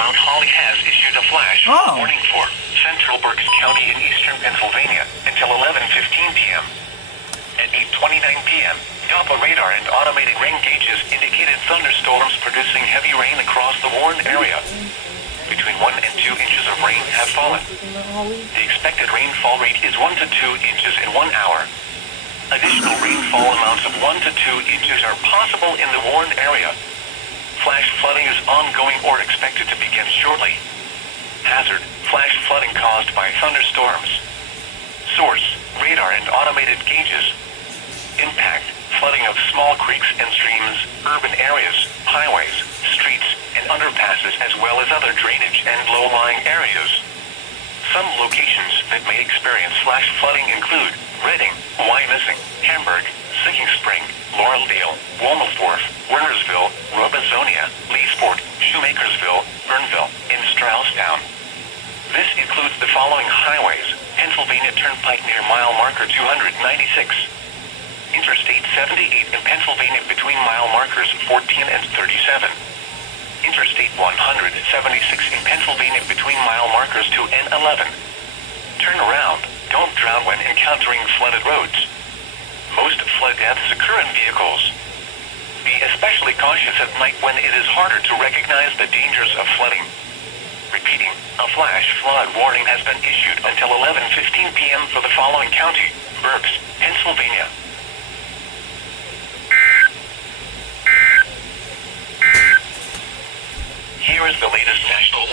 Mount Holly has issued a flash warning for Central Berks County in eastern Pennsylvania until 11:15 p.m. At 8:29 p.m., Doppler radar and automated rain gauges indicated thunderstorms producing heavy rain across the Warren area. Between 1 and 2 inches of rain have fallen. The expected rainfall rate is 1 to 2 inches in 1 hour. Additional rainfall amounts of 1 to 2 inches are possible in the Warren area. Flash flooding is ongoing or expected to begin shortly. Hazard: flash flooding caused by thunderstorms. Source: radar and automated gauges. Impact: flooding of small creeks and streams, urban areas, highways, streets, and underpasses, as well as other drainage and low-lying areas. Some locations that may experience flash flooding include Reading, Wyomissing, Hamburg, Sinking Spring, Laureldale, Womelsdorf, Wernersville, Robesonia, Leesport, Shoemakersville, Burnville, and Strausstown. This includes the following highways: Pennsylvania Turnpike near mile marker 296. Interstate 78 in Pennsylvania between mile markers 14 and 37. Interstate 176 in Pennsylvania between mile markers 2 and 11. Turn around. Don't drown when encountering flooded roads. Most flood deaths occur in vehicles. Be especially cautious at night when it is harder to recognize the dangers of flooding. Repeating, a flash flood warning has been issued until 11:15 p.m. for the following county: Berks, Pennsylvania. Here is the latest national